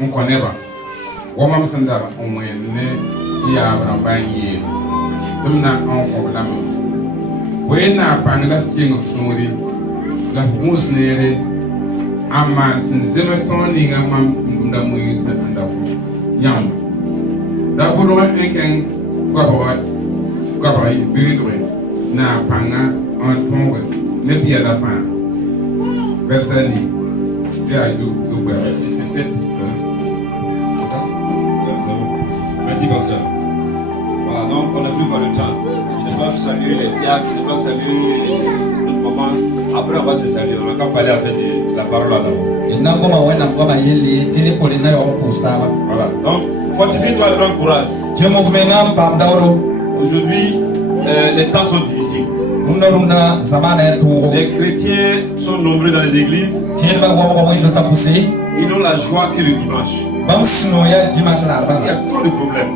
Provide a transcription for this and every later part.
on connaît pas. Wama msanda on moyen ne ya brambaye. Dumna on problème. Wena pangla kingo sumuri. La mus nere ama sinzemeton ninga mam nda muyi sa nda yam. Da boro eken kwa biritre na panga on tongue ne pia la fin. Personne c'est 7. Merci pasteur. Voilà, donc on n'a plus pas le temps. Je dois saluer les diacres, je dois saluer notre maman. Après on va se saluer, on n'a qu'à parler avec la parole là-bas. Voilà, donc fortifie-toi et prends courage. Aujourd'hui, les temps sont difficiles. Les chrétiens sont nombreux dans les églises. Ils ont la joie que le dimanche. Parce qu'il y a trop de problèmes.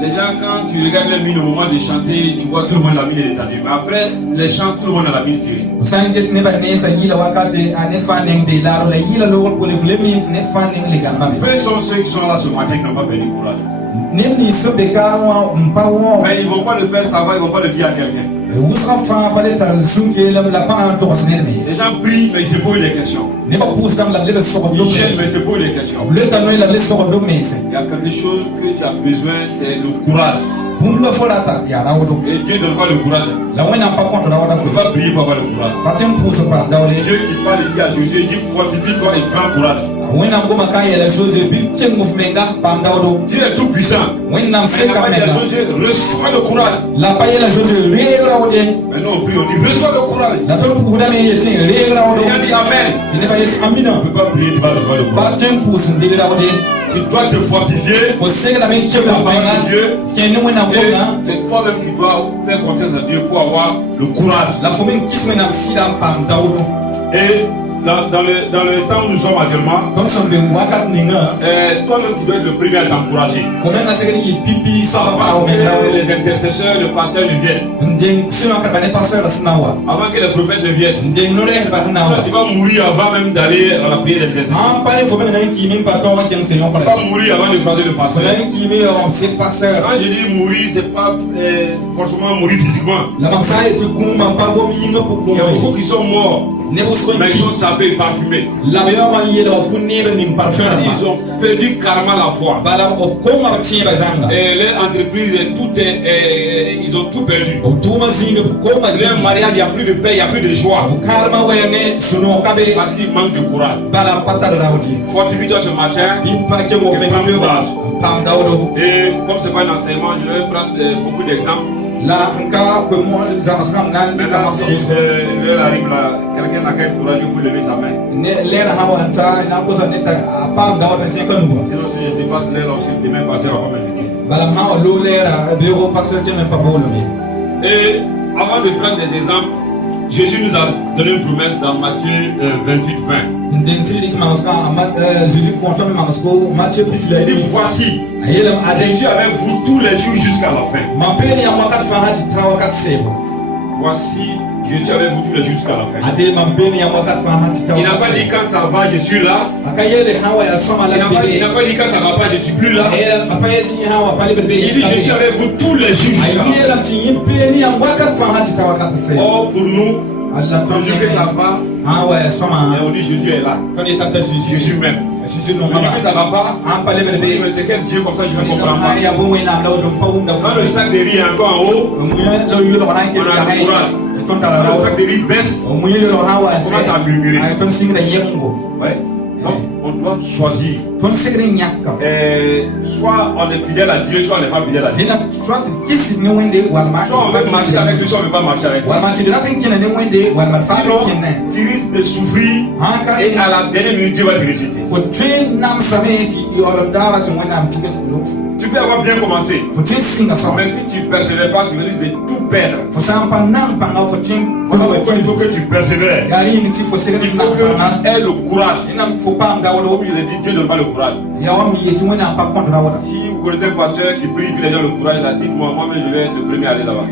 Les gens, quand tu regardes les mines au moment de chanter, tu vois tout le monde la mine est étendue. Mais après les chants, tout le monde a la mine serrée. Peu sont ceux qui sont là ce matin qui n'ont pas perdu courage. Mais ils ne vont pas le faire savoir, ils ne vont pas le dire à quelqu'un. Les gens prient, mais ils se posent des questions. Ils gênent, mais ils se posent des questions. Il y a quelque chose que tu as besoin, c'est le courage. Et Dieu ne donne pas le courage. On ne peut pas prier pour avoir le courage. Dieu qui parle ici à Jésus, il dit fortifie-toi et prends courage. Dieu est tout puissant. Mais il n'a pas dit à Jésus, reçois le courage. Maintenant on prie, on dit reçois le courage. Et on dit Amen. On ne peut pas prier, tu vas recevoir le courage. Tu dois te fortifier. C'est la parole de Dieu. C'est toi-même qui dois faire confiance à Dieu pour avoir le courage. Et dans le temps où nous sommes actuellement, toi-même tu dois être le premier à t'encourager. Avant que les intercesseurs, le pasteur ne viennent. Avant que les prophètes ne viennent. Tu vas mourir avant même d'aller à la prière d'intercession. Tu vas mourir avant de croiser le pasteur. Quand je dis mourir, c'est pas forcément mourir physiquement. Il y a beaucoup qui sont morts. Mais ils sont sapés et parfumés. Ils ont perdu carrément la foi. Et leur entreprise, ils ont tout perdu. Leur mariage, il n'y a plus de paix, il n'y a plus de joie. Parce qu'ils manquent de courage. Fortifie-toi ce matin et prends courage. Et comme ce n'est pas un enseignement, je vais prendre beaucoup d'exemples. Maintenant, si elle arrive là, quelqu'un n'a qu'à être courageux pour lever sa main. Sinon, si je dépasse l'air aussi, demain passer, on va m'inviter. Et avant de prendre des exemples, Jésus nous a donné une promesse dans Matthieu 28-20. Il dit voici, je suis avec vous tous les jours jusqu'à la fin. Voici, je suis avec vous tous les jours jusqu'à la fin. Il n'a pas dit quand ça va, je suis là. Il n'a pas dit quand ça va pas, je suis plus là. Il dit je suis avec vous tous les jours jusqu'à la fin. Or pour nous, Jésus que ça va, et on dit Jésus est là. Jésus même. On dit que ça va pas, mais c'est quel Dieu comme ça je ne comprends pas. Quand le sac de riz est encore en haut, on a le courage. Quand le sac de riz baisse, on commence à murmurer. Ouais. Donc on doit choisir. Soit on est fidèle à Dieu, soit on n'est pas fidèle à Dieu. Soit on veut marcher avec lui, soit on ne veut pas marcher avec lui. Sinon, tu risques de souffrir et à la dernière minute, Dieu va te rejeter. Tu peux avoir bien commencé, mais si tu ne persévères pas, tu risques de tout perdre. Voilà pourquoi il faut que tu persévères. Il faut que tu aies le courage. Comme je l'ai dit, Dieu ne donne pas le courage. Si vous connaissez un pasteur qui prie que les gens le courage, là, dites-moi, moi-même je vais être le premier à aller là-bas.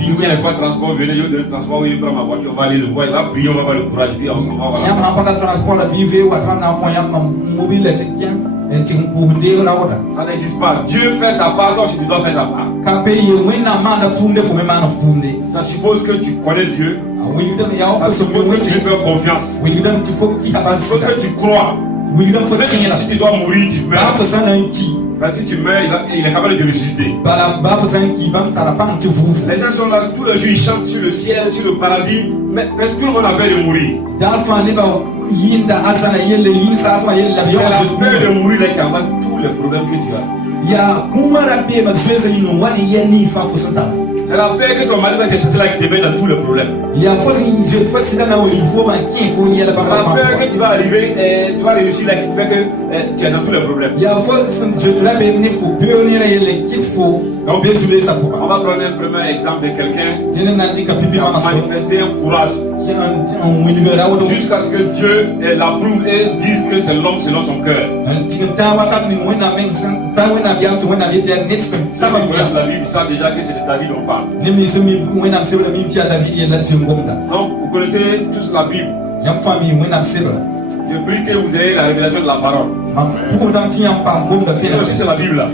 Si vous n'avez pas de transport, venez, je vous donne le transport, oui, je prends ma voiture, on va aller le voir, il va prier, on va avoir le courage, puis on va voir. Ça n'existe pas. Dieu fait sa part, donc tu dois faire ta part. Ça suppose que tu connais Dieu. Ça suppose que tu lui fais confiance. Ça suppose que tu crois. Même si tu dois mourir, tu meurs. Parce que si tu meurs, il est capable de ressusciter. Les gens sont là, tous les jours ils chantent sur le ciel, sur le paradis, mais tout le monde a peur de mourir. C'est la peur de mourir qui envoie tous les problèmes que tu as. C'est la peur que ton mari va te chercher là qui te met dans tous les problèmes. La peur que tu vas arriver et tu vas réussir là qui te fait que tu es dans tous les problèmes. On va prendre un premier exemple de quelqu'un qui a manifesté un courage jusqu'à ce que Dieu l'approuve et dise que c'est l'homme selon son cœur. La Bible savent déjà que c'est de David on parle. Donc vous connaissez tous la Bible. Je prie que vous ayez la révélation de la parole. Si c'est la Bible là,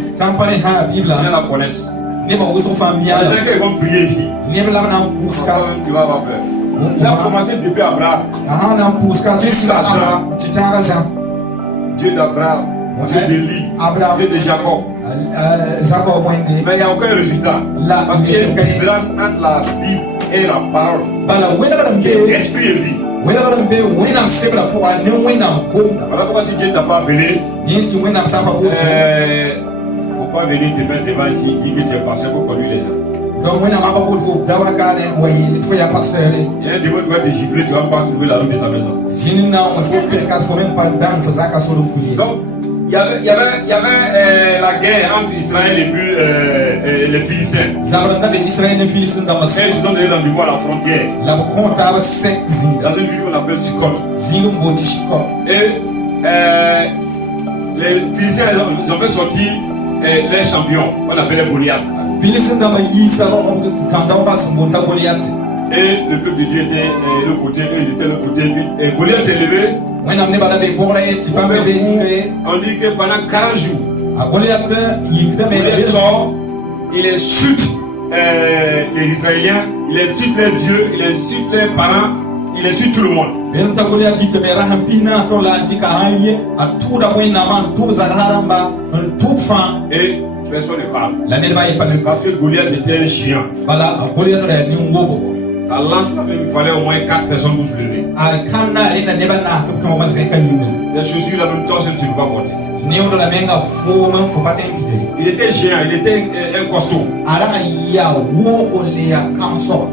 les gens la connaissent. Les gens qui vont prier ici, tu vas avoir peur. Il a commencé depuis Abraham. Dieu d'Abraham, Dieu d'Élie, Dieu de Jacob. Mais il n'y a aucun résultat. Parce qu'il y a une différence entre la Bible et la parole. Esprit et vie. Voilà pourquoi si Dieu ne t'a pas appelé, il ne faut pas venir te mettre devant ici et dire que tu es pasteur pour conduire les gens. Il y a un démon qui va te gifler, tu vas pas trouver la route de ta maison. Donc, il y avait la guerre entre Israël et puis les Philistins. Et ils sont allés dans le à la frontière. Dans une ville qu'on appelle Sukkot. Et les Philistins ils ont fait sortir les champions, on appelait Goliath. Et le peuple de Dieu était de l'autre côté, eux ils étaient de l'autre côté. Et Goliath s'est levé. On dit que pendant 40 jours, Goliath sort, il insulte les Israéliens, il insulte les dieux, il insulte les parents, il insulte tout le monde. Et personne ne parle. Parce que Goliath était un géant. Sa lance là même, il fallait au moins 4 personnes pour se lever. Ces chaussures là même toi seul tu ne peux pas porter. Il était géant, il était un costaud.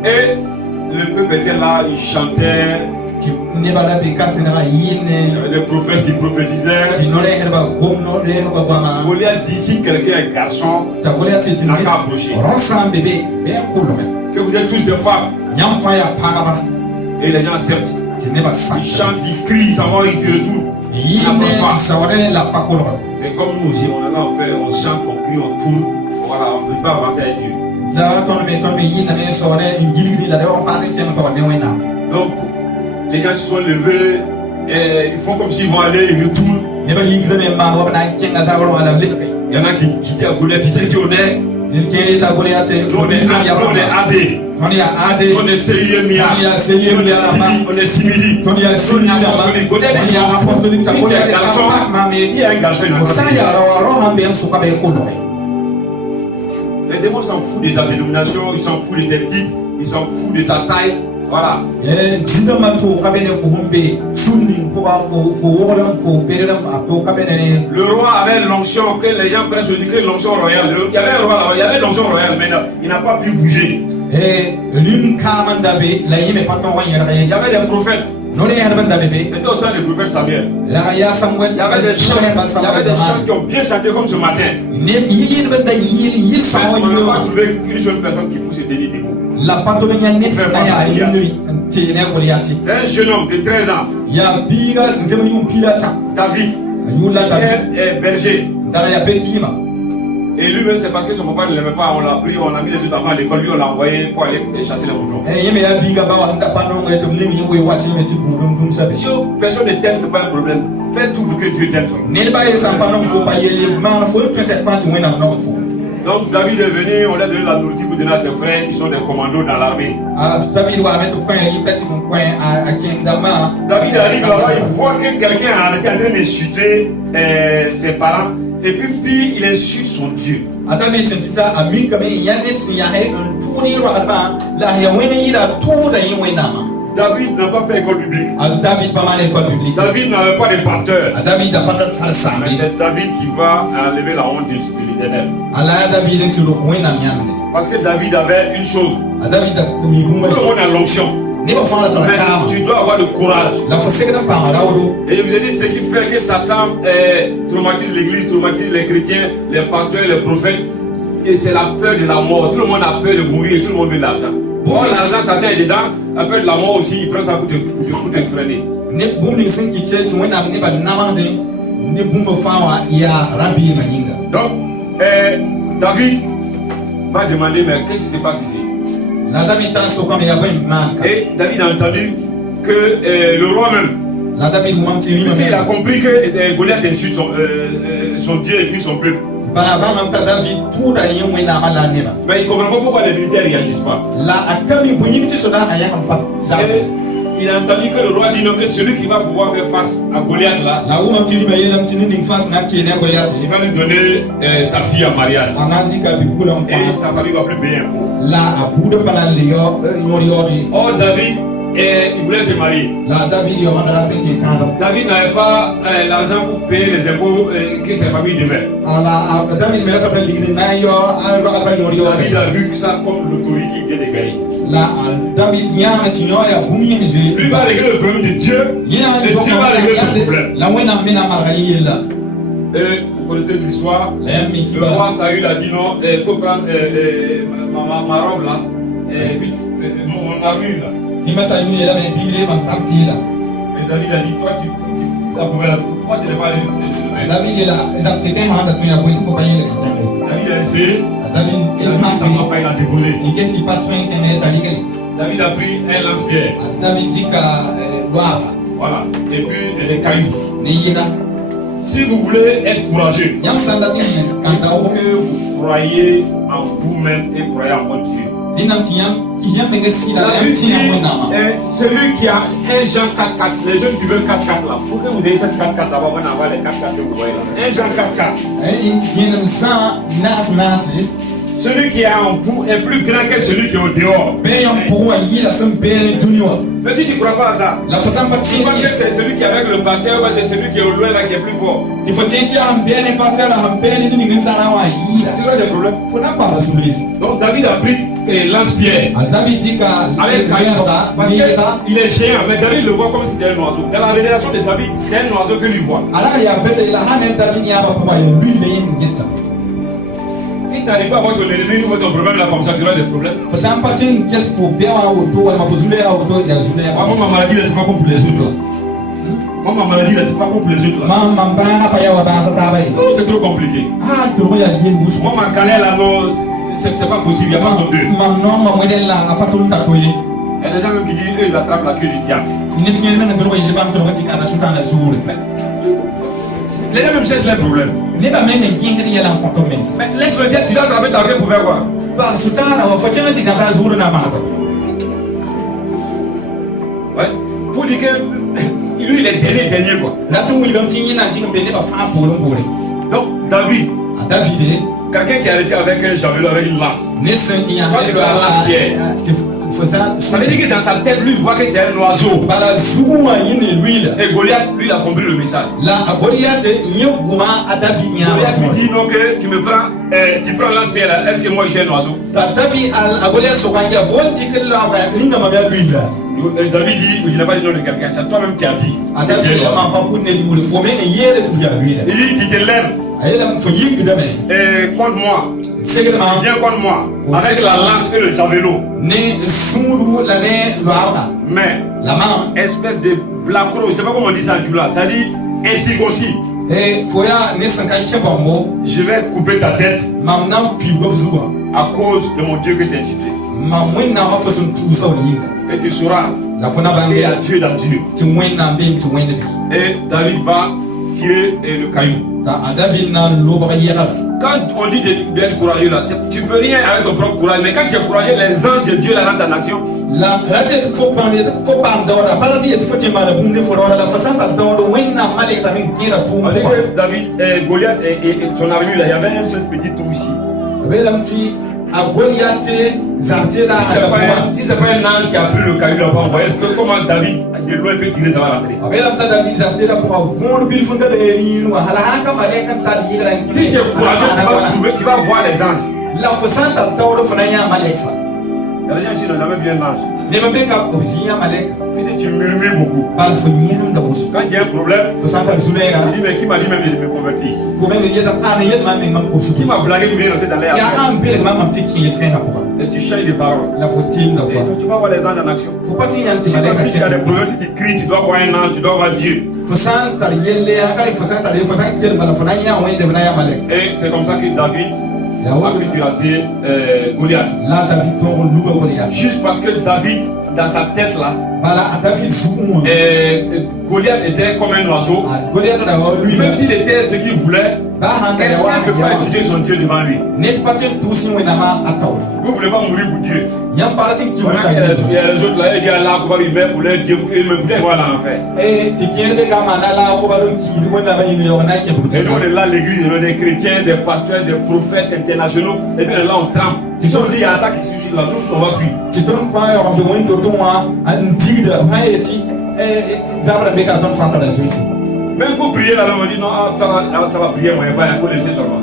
Et le peuple était là, il chantait. Les prophètes qui prophétisaient. Goliath dit si quelqu'un est garçon, n'a qu'à approcher. Que vous êtes tous des femmes. Et les gens acceptent. Ils chantent, ils crient, ils s'en vont, ils se retrouvent. C'est comme nous aussi, on est là, on chante, on crie, on tourne. Voilà, on ne peut pas avancer avec Dieu. Donc, les gens se sont levés, et ils font comme s'ils vont aller, ils retournent. Il y en a qui disent à Goliath, tu sais qui on est? On est AD. On est Sélimia. On est Simili. On est apostolique. Il y a un garçon, il faut les démons s'en foutent de ta dénomination, ils s'en foutent de tes titres, ils s'en foutent de ta taille. Voilà. Le roi avait l'onction que les gens presque disent que l'onction royale. Il y avait un roi là, il y avait l'onction royale, mais il n'a pas pu bouger. Il y avait des prophètes. C'était autant de prophètes Samuel. Il y avait des chants qui ont bien chanté comme ce matin. Mais on n'a pas trouvé une seule personne qui pousse se tenir debout. C'est un jeune homme de 13 ans. David. Il est berger. Et lui-même, c'est parce que son papa ne l'aimait pas. On l'a pris, on a mis les autres enfants à l'école. Lui, on l'a envoyé pour aller chasser les moutons. Si personne ne t'aime, c'est pas un problème. Fais tout pour que Dieu t'aime. Donc David est venu, on lui a donné la nourriture pour donner à ses frères qui sont des commandos dans l'armée. David arrive là-bas, il voit que quelqu'un est en train de chuter ses parents. Et puis il insulte son Dieu. David n'a pas fait école publique. David n'avait pas de pasteur. Mais c'est David qui va enlever la honte de l'Éternel. Parce que David avait une chose. Tout le monde a l'onction. Mais tu dois avoir le courage. Et je vous ai dit ce qui fait que Satan traumatise l'église, traumatise les chrétiens, les pasteurs, les prophètes. Et c'est la peur de la mort. Tout le monde a peur de mourir et tout le monde veut de l'argent. Bon, l'argent, Satan est dedans. La peur de la mort aussi, il prend ça pour te freiner. Donc, David va demander, mais qu'est-ce qui se passe ici? Et David a entendu que le roi même, il a compris que Goliath insulte son Dieu et puis son peuple. Mais il ne comprend pas pourquoi les militaires ne réagissent pas. Il a entendu que le roi dit non, que celui qui va pouvoir faire face à Goliath là, il va lui donner sa fille en mariage. Et sa famille va plus payer un coup. Oh, David, il voulait se marier. David n'avait pas l'argent pour payer les impôts que sa famille devait. David a vu que ça comme l'autorité qui vient de gagner. Lui va régler le problème de Dieu. Et Dieu va régler son problème. Vous connaissez l'histoire. Le roi Saül a dit non, il faut prendre ma robe là, mon armure là. Et David a dit, toi, ça pouvait la. Pourquoi tu n'es pas allé? David a essayé. Ça ne va pas, il a décollé. David a pris un lance-pierre. Voilà. Et puis les cailloux. Si vous voulez être courageux, il faut que vous croyez en vous-même et croyez en votre Dieu. Celui qui a un Jean 4-4, les jeunes qui veulent 4-4 là, pour que vous ayez cette 4-4 là-bas, on va avoir les 4-4 que vous voyez là. Un Jean 4-4. Celui qui est en vous est plus grand que celui qui est au dehors. Mais si tu ne crois pas à ça, tu penses que c'est celui qui est avec le pasteur ou c'est celui qui est au loin là qui est plus fort. Il faut des problèmes. Donc David a pris lance-pierre. Avec Caïn, parce qu'il est géant, mais David le voit comme si c'était un oiseau. Dans la révélation de David, c'est un oiseau que lui voit. Si tu n'arrives pas à voir ton ennemi ou ton problème là comme ça, tu auras des problèmes. Moi, ma maladie, c'est pas comme pour les autres. Moi, ma maladie, c'est pas comme pour les autres. C'est trop compliqué. Moi, ma galère là, non, c'est pas possible, il n'y a pas son deux. Il y a des gens qui disent qu'ils attrapent la queue du diable. Les gens même cherchent les problèmes. Mais laisse le dire, tu dois attraper ta queue pour faire quoi? Ouais, pour dire que lui il est dernier quoi. Donc David, quelqu'un qui a arrêté avec un javelot, avec une lance. Quand tu veux la lance pierre, ça veut dire que dans sa tête, lui, il voit que c'est un oiseau. Et Goliath, lui, il a compris le message. Goliath lui dit non, que tu me prends, tu prends la pierre là, est-ce que moi je suis un oiseau? David dit, il n'a pas dit non de quelqu'un, c'est toi-même qui as dit. Il dit, tu te lèves. Contre moi. viens contre moi avec la lance et le javelot. Mais espèce de blacro, je ne sais pas comment on dit ça en Jula, ça dit incirconcis. Je vais couper ta tête à cause de mon Dieu que tu as incité. Et tu sauras qu'il y a Dieu dans Dieu. Et David va tirer le caillou. Quand on dit d'être courageux là, tu ne peux rien avec ton propre courage, mais quand tu es courageux, les anges de Dieu la rendent en action. On dit que David, Goliath et son armure là, il y avait un seul petit trou ici. Si c'est pas un ange qui a pris le caillou là-bas, vous voyez comment David de loin peut tirer, ça va rentrer. Si tu es courageux, tu vas voir les anges. Il y a des gens ici qui n'ont jamais vu un ange. Puisque tu murmures beaucoup. Quand il y a un problème, il dit mais qui m'a dit même de me convertir? Qui m'a blagué de venir rentrer dans l'air? Et tu changes de parole. Et donc tu vas voir les anges en action. Si tu as des problèmes, si tu cries, tu dois voir un ange, tu dois voir Dieu. Et c'est comme ça que David a pu cuirasser Goliath. Juste parce que David, dans sa tête là, Goliath était comme un oiseau. Même s'il était ce qu'il voulait, quelqu'un ne peut pas étudier son Dieu devant lui. Vous ne voulez pas mourir pour Dieu. Il y a les autres là, il y a là, pour lui mettre pour leur Dieu, il me voulait voir l'enfer. Et nous on est là, l'église, des chrétiens, des pasteurs, des prophètes internationaux, et puis là on trempe. Ils ont dit il y a l'attaque qui suffit là, nous on va fuir. Même pour prier là, on dit non, ça va prier, mais il faut laisser seulement.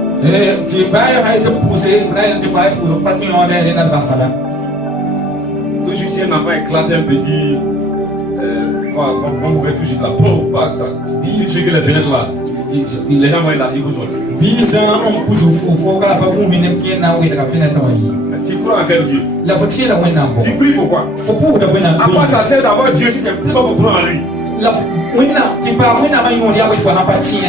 Toujours si un enfant éclate un petit, on ouvre tout de suite la porte, il suffit que les fenêtres là, les gens vont la dire vous autres. Tu crois en quel Dieu? Tu pries pourquoi? À quoi ça sert d'avoir Dieu si c'est pas pour croire en lui?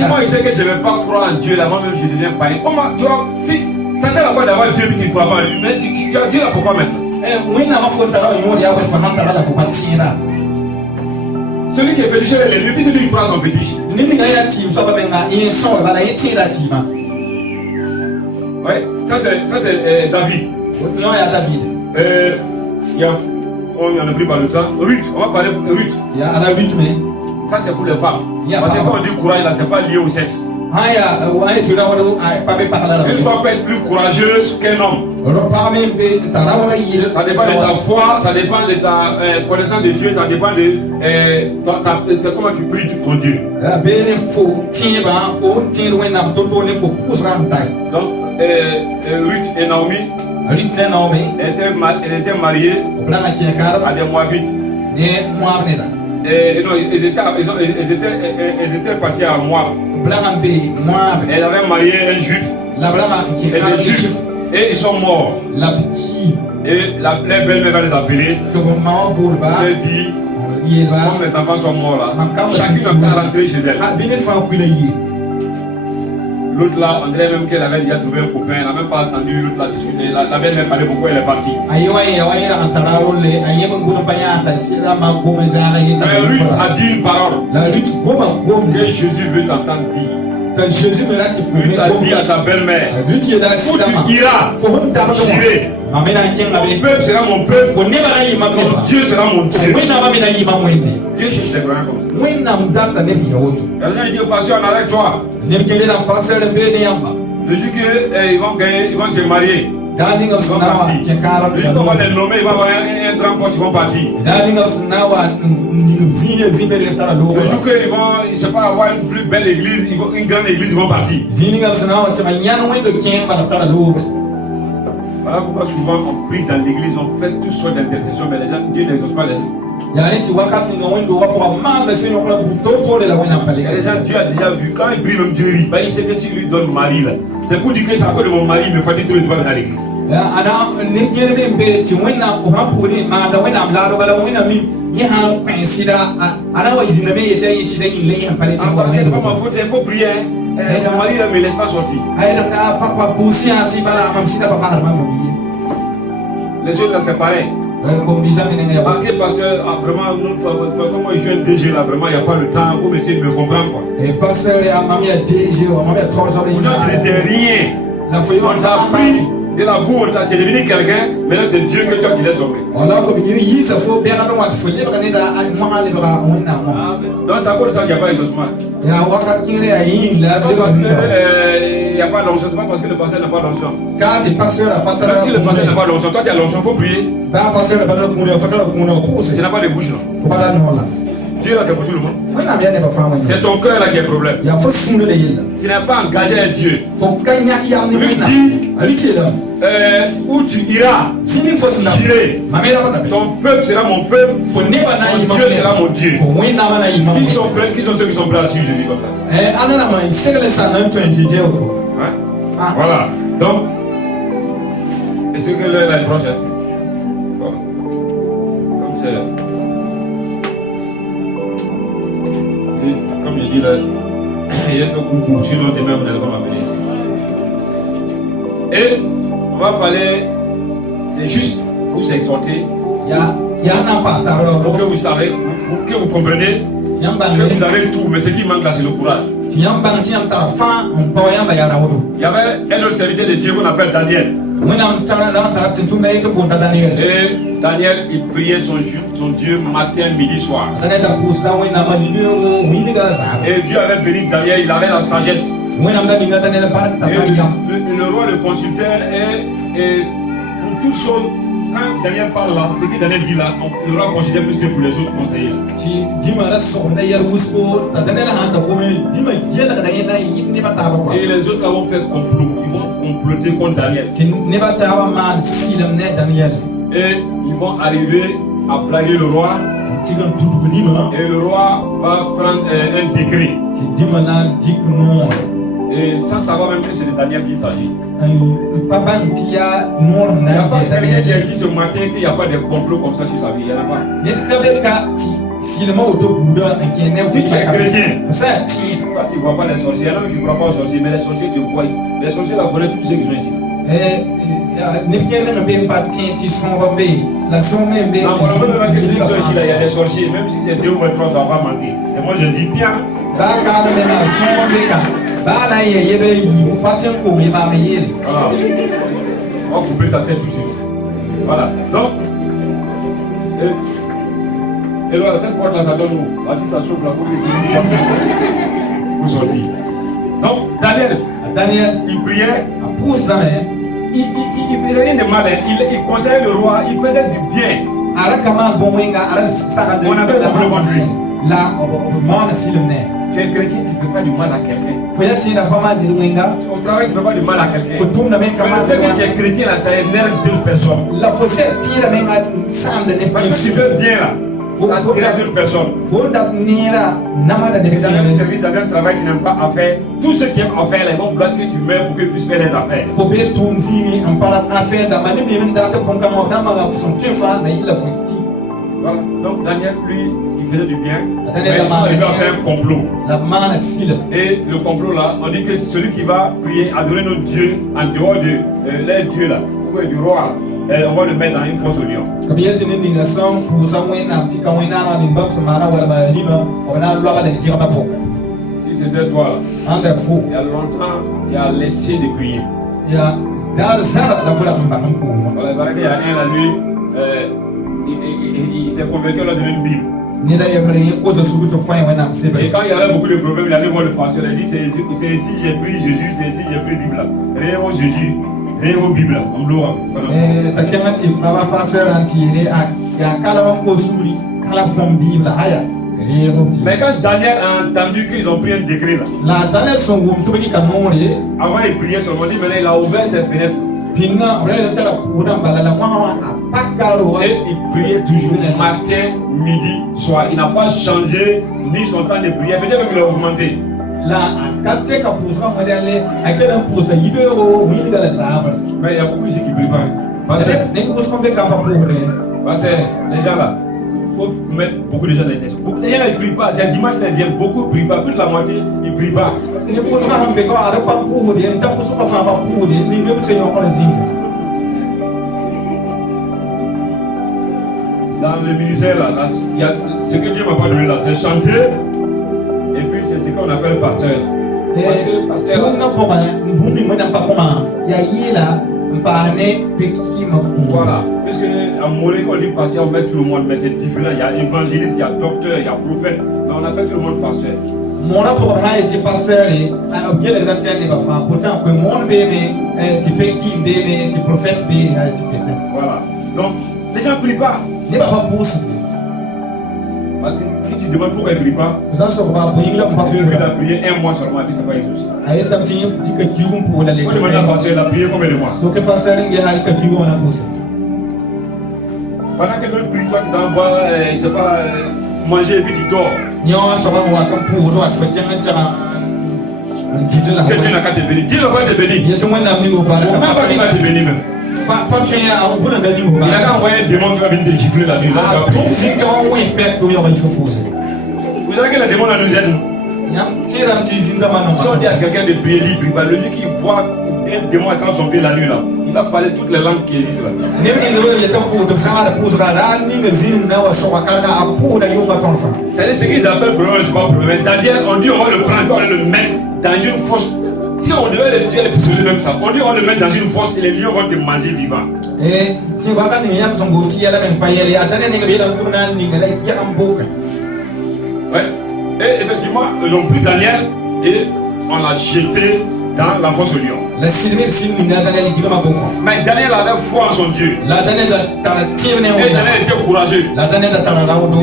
Moi je sais que je ne vais pas croire en Dieu là, moi-même je deviens païen. Comment tu vois, si ça sert à quoi d'avoir Dieu et tu ne crois pas en lui? Mais tu as Dieu là pourquoi maintenant? Celui qui est féticheur est lui, puis celui qui croit son fétiche. Oui, ça c'est David. On n'en a plus parlé de ça. Ruth, on va parler de Ruth. Ça c'est pour les femmes. Parce que quand on dit courage là, c'est pas lié au sexe. Une femme peut être plus courageuse qu'un homme. Ça dépend de ta foi, ça dépend de ta connaissance de Dieu, ça dépend de comment tu pries ton Dieu. Donc, Ruth et Naomi, elle était mariée à des Moabites. Et non, ils étaient partis à Moab. Elle avait marié un juif. Et des juifs. Et ils sont morts. Et la belle-mère va les appeler. Elle dit, comme les enfants sont morts là, chacune a rentré chez elle. L'autre là, on dirait même qu'elle avait déjà trouvé un copain, elle n'a même pas entendu l'autre là discuter. La belle-mère parlait pourquoi elle est partie. Mais Ruth a dit une parole que Jésus veut t'entendre dire. Ruth a dit à sa belle-mère, où tu iras, j'irai. Mon peuple sera mon peuple, mon Dieu sera mon Dieu. Dieu cherche les croyants comme ça. Les gens disent, pasteur, on est avec toi. Le jour qu'ils vont gagner, ils vont se marier. Le jour qu'on va les nommer, ils vont avoir un grand poste, ils vont partir. Le jour qu'ils vont, je ne sais pas, avoir une plus belle église, une grande église, ils vont partir. Voilà pourquoi souvent on prie dans l'église, on fait toutes sortes d'intercessions, mais les gens, Dieu n'exauce pas Les gens, Dieu a déjà vu, quand il prie même Dieu rit, il sait que s'il lui donne mari là, c'est pour dire que c'est à cause de mon mari, il me fatigue trop, il ne doit pas venir à l'église. Encore, c'est pas ma faute, il faut prier. Mon mari ne me laisse pas sortir. Les autres là, c'est pareil. Marqué pasteur, vraiment, comment il fait un DG là, vraiment, il n'y a pas le temps pour essayer de me comprendre quoi. Pourtant, je n'étais rien. On t'a pris de la boue, tu es devenu quelqu'un, maintenant c'est Dieu que toi tu laisses tomber. Donc c'est à cause de ça qu'il n'y a pas d'exaucement. Il n'y a pas d'onction, c'est pas parce que le pasteur n'a pas d'onction. Même si le pasteur n'a pas d'onction, toi tu as l'onction, il faut prier. Tu n'as pas de bouche là. Dieu là c'est pour tout le monde. C'est ton cœur là qui a un problème. Tu n'es pas engagé à Dieu. Lui dit où tu iras, j'irai. Ton peuple sera mon peuple, ton Dieu sera mon Dieu. Qui sont ceux qui sont prêts à suivre Jésus comme ça? Hein? Voilà. Donc, est-ce que l'heure est proche? Bon. Comme c'est. Comme je dis là, il a fait coucou, sinon demain vous n'allez pas m'appeler. Et on va parler, c'est juste pour s'exhorter, pour que vous savez, pour que vous compreniez que vous avez tout, mais ce qui manque là c'est le courage. Il y avait un autre serviteur de Dieu qu'on appelle Daniel. Et Daniel, il priait son Dieu matin, midi, soir. Et Dieu avait béni Daniel, il avait la sagesse. Et le roi le consultait et pour toutes choses, quand Daniel parle là, ce que Daniel dit là, le roi considère plus que pour les autres conseillers. Et les autres là vont faire complot, ils vont comploter contre Daniel. Et ils vont arriver à plaguer le roi. Et le roi va prendre un décret. Et sans savoir même que c'est de Daniel qu'il s'agit. Il n'y a pas quelqu'un qui a dit ce matin qu'il n'y a pas de complot comme ça sur sa vie. Il n'y en a pas. Si tu es chrétien, toi tu ne vois pas les sorciers. Il y en a qui ne croient pas aux sorciers, mais les sorciers tu vois. Les sorciers là connaissent tous ceux qui sont ici. Non, il y a des sorciers, même si c'est 2 ou 3, ça ne va pas manquer. Et moi je dis bien. Voilà. On va couper sa tête tout de suite. Voilà. Donc, et voilà, cette porte là, ça donne où? Vas-y, ça chauffe là pour sortir. Donc, Daniel, il priait. Il faisait rien de mal, il conseillait le roi, il faisait du bien. On avait compris contre lui. Tu es chrétien, tu ne fais pas du mal à quelqu'un. Au travail, tu ne fais pas du mal à quelqu'un. Mais le fait que tu es chrétien, là, ça énerve 2 personnes. Parce que tu fais bien là. Ça se crée 2 personnes. Dans un service, dans un travail, tu n'aimes pas à faire. Tous ceux qui aiment à faire, ils vont vouloir que tu meurs pour qu'ils puissent faire les affaires. Voilà. Donc Daniel, lui, il faisait du bien. Mais il va faire un complot. Et le complot là, on dit que celui qui va prier, adorer notre Dieu en dehors de les dieux là, ou du roi, on va le mettre dans une fosse au lion. Si c'était toi là, il y a longtemps, tu as laissé de prier. Voilà, il paraît qu'il y a un là, lui, il s'est converti, on a donné une Bible. Et quand il y avait beaucoup de problèmes, il allait voir le pasteur, il a dit c'est ici j'ai pris Jésus, c'est ici j'ai pris Bible. Rien au Jésus, rien au Bible. Mais quand Daniel a entendu qu'ils ont pris un décret là, avant il priait seulement, dit maintenant il a ouvert ses fenêtres. Et il priait toujours matin, midi, soir. Il n'a pas changé ni son temps de prière. Peut-être même il a augmenté. Mais il y a beaucoup ici qui ne prient pas. Parce que les gens là, il faut mettre beaucoup de gens dans les tests. Beaucoup de gens ne prient pas. C'est un dimanche qui vient, beaucoup ne prient pas. Plus de la moitié, ils ne prient pas. Dans le ministère là, il y a ce que Dieu m'a pas donné là, c'est chanter. Et puis c'est ce qu'on appelle pasteur. Parce que pasteur. Voilà. Puisque à Morée, quand on dit pasteur, on met tout le monde, mais c'est différent. Il y a évangéliste, il y a docteur, il y a prophète. Mais on appelle tout le monde pasteur. Mon apôtre a été pasteur et a bien les grands tiens pourtant que mon bébé, tu peux qui bébé, tu prophète bébé, tu peux. Voilà. Donc, les gens ne prient pas. Ne va pas pousser. Parce que si tu demandes pourquoi ils ne prient pas, il a prié un mois seulement, puis ce n'est pas Jésus. Il faut demander à pasteur, il a prié combien de mois? Pendant que l'autre prie, toi tu t'en bois, je ne sais pas, manger et puis tu dors. Que Dieu n'a qu'à te bénir. Dieu n'a pas te bénir. Il n'a pas te bénir même. Il a qu'à envoyer un démon qui va venir te gifler la nuit. Vous savez que les démons nous aident. Si on dit à quelqu'un de prier, il prie pas. Le jour qu'il voit un démon attrape son pied la nuit là, il va parler toutes les langues qui existent là. C'est ce qu'ils appellent problème, c'est pas problème. Daniel, on dit on va le prendre, on va le mettre dans une fosse. Si on devait le tuer, les pistolet même ça, on dit on va le mettre dans une fosse et les lions vont te manger vivant. Ouais. Et effectivement, ils ont pris Daniel et on l'a jeté dans la fosse aux lions. Mais Daniel avait foi en son Dieu. Et Daniel était courageux.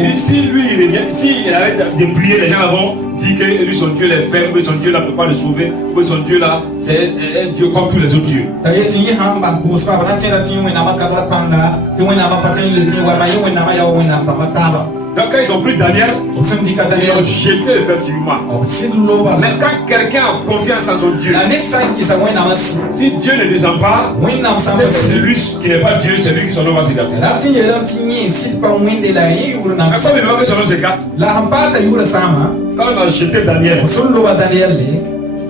Et si lui, s'il avait de prier, les gens vont dire que lui, son Dieu est ferme, que son Dieu là ne peut pas le sauver, que son Dieu là, c'est un Dieu comme tous les autres dieux. Donc quand ils ont pris Daniel, ils ont jeté effectivement. Mais quand quelqu'un a confiance en son Dieu, si Dieu ne descend pas, c'est celui qui n'est pas Dieu, c'est lui qui son nom va s'écarter. Mais comme il veut que son nom s'écarte, quand on a jeté Daniel,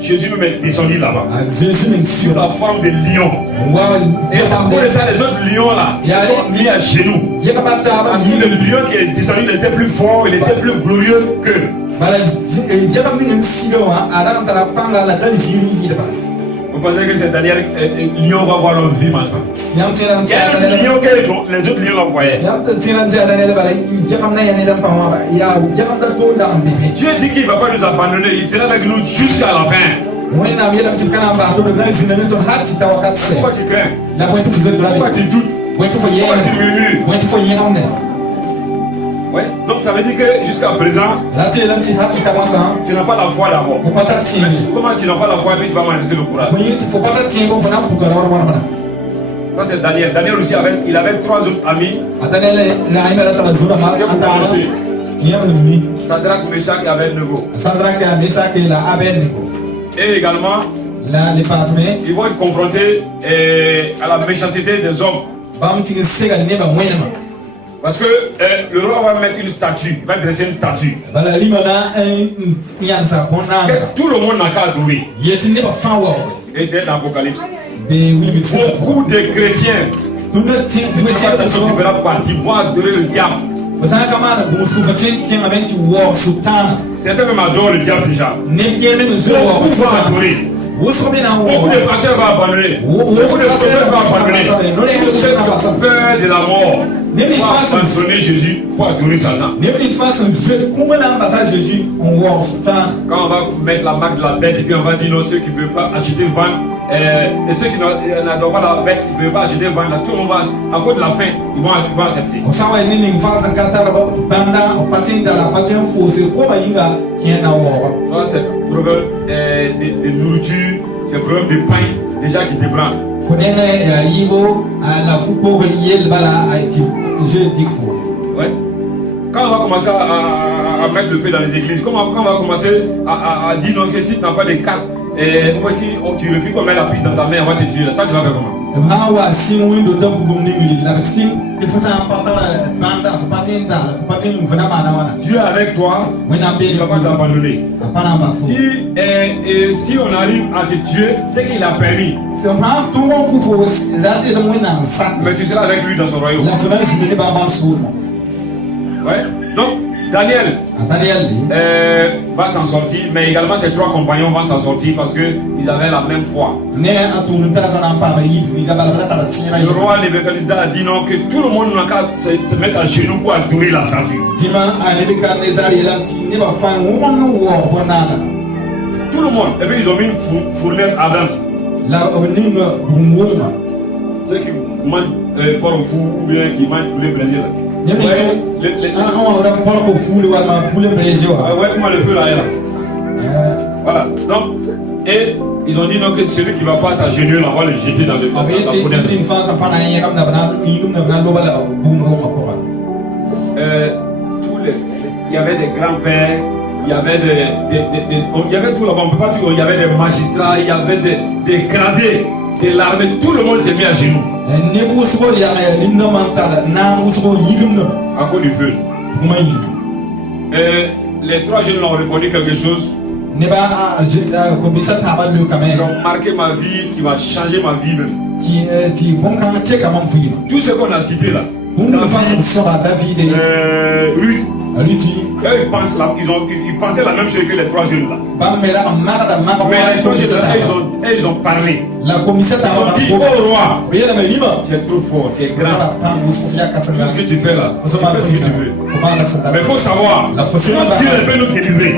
Jésus même est descendu là-bas, sur la forme de lion. Et à cause de ça, les autres lions là, ils sont mis à genoux. Parce que le lion qui est descendu, il était plus fort, il était plus glorieux qu'eux. Vous pensez que c'est Daniel, lion va voir l'homme, il ne mange pas. Il y a un autre lion que les autres lions l'envoyaient. Dieu dit qu'il ne va pas nous abandonner, il sera avec nous jusqu'à la fin. Pourquoi tu crains? Pourquoi tu doutes? Pourquoi tu murmures? Ouais. Donc ça veut dire que jusqu'à présent, tu n'as pas la foi d'abord. Comment tu n'as pas la foi et puis tu vas manifester le courage? Ça c'est Daniel. Daniel aussi il avait 3 autres amis. Sadrach, Meshach et Abednego. Et également, ils vont être confrontés à la méchanceté des hommes. Parce que le roi va mettre une statue, il va dresser une statue. Que tout le monde n'a qu'à adorer. Et c'est l'Apocalypse. Beaucoup de chrétiens, tu verras partir, vont adorer le diable. Certains même adorent le diable déjà. Beaucoup vont adorer. Beaucoup de pasteurs vont abandonner. Beaucoup de prophètes vont abandonner. Tous ceux qui ont peur de la mort vont abandonner Jésus pour adorer Satan. Quand on va mettre la marque de la bête et puis on va dire non, ceux qui ne peuvent pas acheter, vendre, et ceux qui n'adorent pas la bête, qui ne peuvent pas acheter, vendre, là, tout le monde va, à cause de la faim, ils vont accepter. Ça, c'est le problème de nourriture, c'est le problème de pain déjà qui débranche. Ouais. Quand on va commencer à mettre le feu dans les églises, quand on va commencer à dire non, que si tu n'as pas de carte, et moi si tu refuses qu'on met la puce dans ta main, on va te tuer. Toi tu vas faire comment? Dieu est avec toi, il ne va pas t'abandonner. Si on arrive à te tuer, c'est qu'il a permis. Mais tu seras avec lui dans son royaume. Ouais. Donc, Daniel va s'en sortir, mais également ses 3 compagnons vont s'en sortir parce qu'ils avaient la même foi. Le roi Nebuchadnezzar a dit non, que tout le monde n'a qu'à se mettre à genoux pour adorer la statue. Tout le monde. Et puis ils ont mis une fournaise ardente. Ceux qui mangent porc fou ou bien qui mangent poulet brésil. Ouais, comment le feu là est là. Voilà. Donc, et ils ont dit non, que celui qui va pas s'agenouiller, on va le jeter dans le fenêtre. Il y avait des grands-pères, il y avait il y avait tout là-bas, on peut pas tout, il y avait des magistrats, il y avait des gradés de l'armée, tout le monde s'est mis à genoux. À cause du feu. Les 3 jeunes ont reconnu quelque chose. Ils ont marqué ma vie, qui va changer ma vie même. Tout ce qu'on a cité là. David, Ruth. Ils pensaient la même chose que les 3 jeunes là. Mais les 3 jeunes là, ils ont parlé. Ils ont dit au roi, tu es trop fort, tu es grand. Tout ce que tu fais là, tu fais ce que tu veux. Mais il faut savoir, Dieu peut nous délivrer.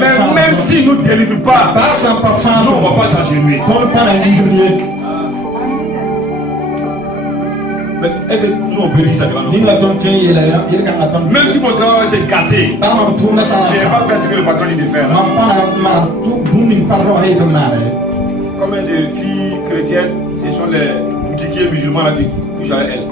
Mais même s'il ne nous délivre pas, nous on ne va pas s'agenouiller. Est-ce que nous on peut dire ça devant nous? Même si mon travail c'est gâté, je ne vais pas faire ce que le patron dit de faire. Combien de filles chrétiennes, ce sont les boutiquiers musulmans là qui couchent avec elles?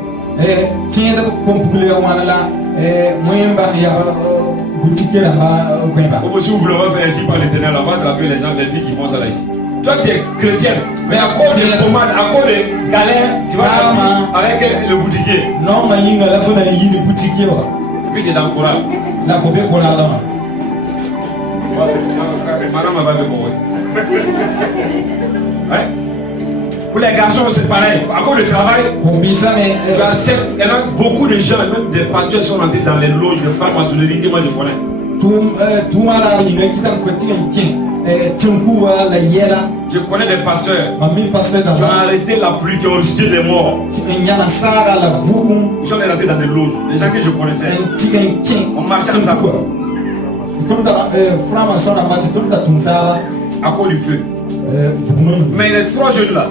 Si vous voulez faire ainsi par l'Éternel, on va attraper les gens, les filles qui font ça là ici. Toi tu es chrétienne, mais à cause des tomates, à cause des galères, tu vas sortir avec le boutiquier. Non, mais il y a la fin de boutiquier. Et puis tu es dans le courant. Là, il faut bien courant là. Madame va le mourir. Ouais. Pour les garçons, c'est pareil. À cause du travail, il y en a beaucoup de gens, même des pasteurs qui sont rentrés dans les loges de franc-maçonnerie que moi je connais. Je connais des pasteurs qui ont arrêté la pluie, qui ont rejeté les morts. Ils sont rentrés dans des loges, des gens que je connaissais. On marchait ensemble. À cause du feu. Mais les 3 jeunes là,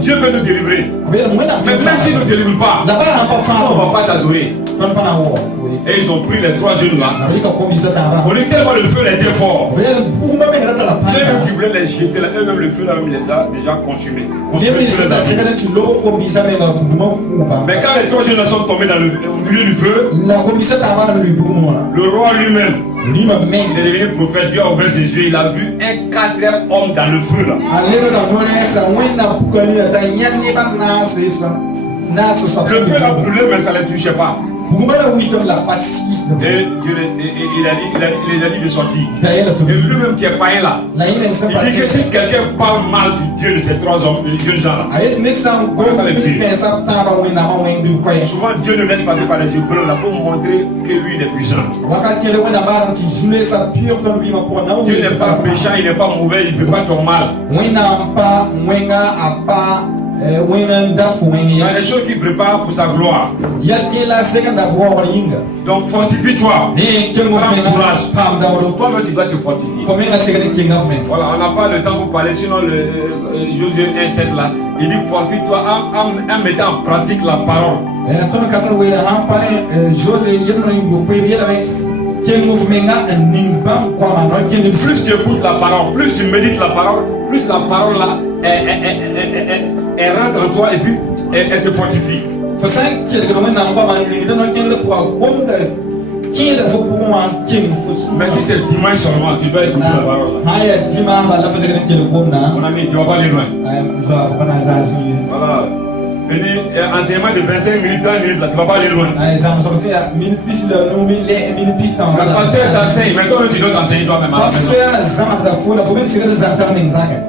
Dieu veut nous délivrer. Mais même s'il ne nous délivre pas, on ne va pas t'adorer. Et ils ont pris les 3 jeunes là. On dit tellement le feu était fort. Ceux qui voulaient les jeter là, eux-mêmes le feu là, même les a déjà consumés. Mais quand les 3 jeunes là sont tombés dans le milieu du feu, le roi lui-même, il est devenu prophète. Dieu a ouvert ses yeux, il a vu un 4e homme dans le feu là. Le feu l'a brûlé, mais ça ne les touchait pas. Et il les a dit de sortir. Et lui-même qui est païen là, il dit que si quelqu'un parle mal du Dieu de ces 3 hommes, de ces gens là, souvent Dieu ne laisse passer par les yeux bleus là pour montrer que lui il est puissant. Dieu n'est pas méchant, il n'est pas mauvais, il ne fait pas ton mal. Il y a des choses qui préparent pour sa gloire. Donc fortifie-toi. Prends courage. Toi-même tu dois te fortifier. Voilà, on n'a pas le temps pour parler, sinon Josué 1:7 là, il dit fortifie-toi en mettant en pratique la parole. Plus tu écoutes la parole, plus tu médites la parole, plus la parole là elle rentre en toi et puis elle te fortifie. Mais si c'est dimanche seulement, tu dois écouter la parole. Mon ami, tu ne vas pas aller loin. Voilà. Enseignement de 25 minutes, 30 minutes, là, tu ne vas pas aller loin. Le pasteur t'enseigne, mais toi tu dois t'enseigner toi-même.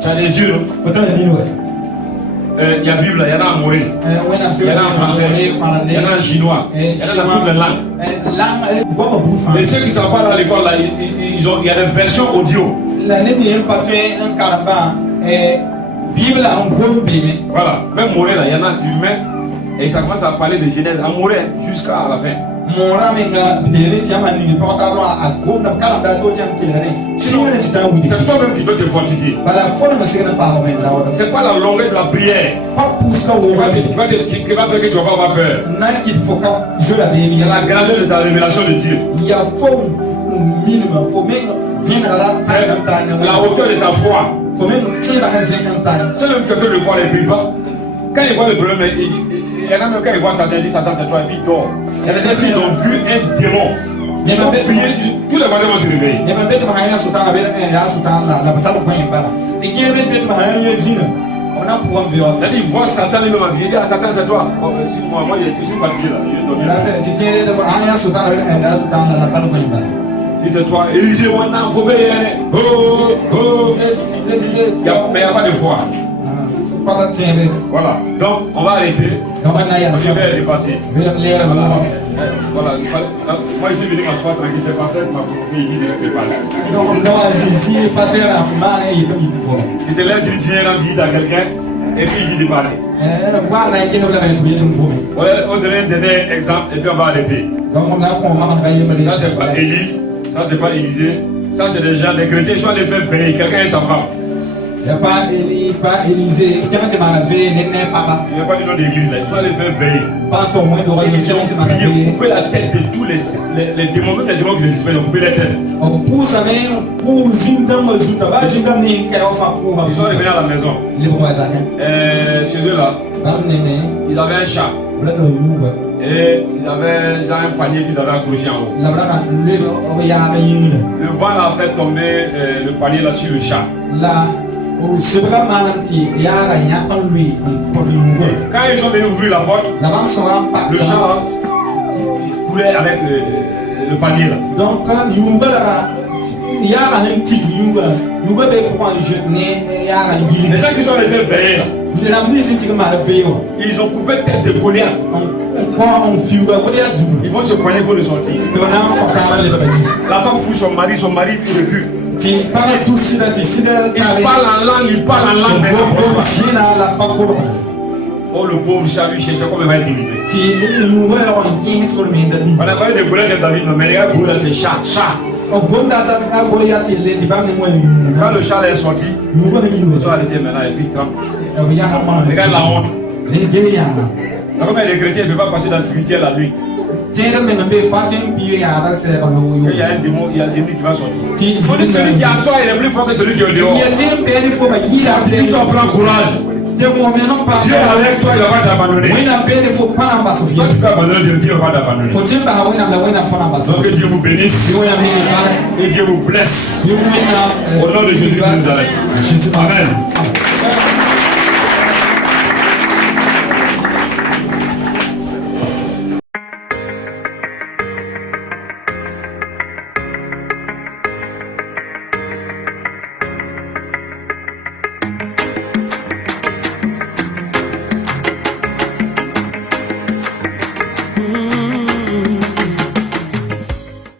Tu as des yeux. Il y a la Bible, il y en a en Moré, il y en a en français, il y en a en chinois, il y en a dans toutes les langues. Et ceux qui ne sont pas là à l'école, là, il y a des versions audio. Voilà, même Moré, là, il y en a, tu mets, et ça commence à parler de Genèse en Moré jusqu'à la fin. C'est toi-même qui dois te fortifier. C'est pas la longueur de la prière qui va faire que tu vas pas avoir peur. C'est la grandeur de ta révélation de Dieu. C'est la hauteur de ta foi. C'est même quelqu'un de foi les prie pas. Quand il voit le problème, il y en a même quand il voit Satan, il dit Satan c'est toi, et puis il dort. Il y a des gens qui ont vu un démon. Ils ont prié, tous les voisins vont se réveiller. Il voit Satan lui-même, il dit ah Satan c'est toi. Moi je suis fatigué là. Il dit c'est toi, Élisée, il faut payer. Mais il n'y a pas de foi. Voilà, donc on va arrêter. On va dépasser. Voilà. Moi je suis venu m'asseoir tranquille, c'est pas ça que m'a provoqué, il dit de ne pas parler. Il te lève, tu dis à quelqu'un, et puis il dit de parler. On donne un dernier exemple, et puis on va arrêter. Ça c'est pas Élie, ça c'est pas Élisée, ça c'est des gens, les chrétiens, ils sont les faire veiller, quelqu'un est sa femme. Il n'y a pas Élisée, il n'y a pas de nom d'église là, il faut les faire veiller. Ils ont prié, couper la tête de tous les démons, même les démons qui n'existent pas, ils ont coupé la tête. Ils sont revenus à la maison. Chez eux là, ils avaient un chat. Et ils avaient un panier qu'ils avaient accroché en haut. Le vent a fait tomber le panier là sur le chat. Quand ils sont venus ouvrir la porte, le chat coulait avec le panier là. Donc les gens qui sont les veillés là, ils ont coupé tête de Goliath. Ils vont se poigner pour le sortir. La femme pousse son mari ne peut plus. Il parle en langue, mais oh le pauvre chat lui cherche comment il va être délivré. On a parlé de Goliath de David, mais regarde Goliath c'est chat. Quand le chat est sorti, ils sont arrêtés maintenant et puis il tremble. Regarde la honte. Comme les chrétiens ne peuvent pas passer dans le cimetière la nuit. Il y a un démon, il y a un démon qui va sortir. Il faut dire que celui qui est à toi il est plus fort que celui qui est au dehors. Si tu en prends courage, Dieu est avec toi, il ne va pas t'abandonner. Toi tu peux abandonner Dieu, Dieu ne va pas t'abandonner. Donc que Dieu vous bénisse et Dieu vous blesse. Au nom de Jésus, nous arrêtons. Amen.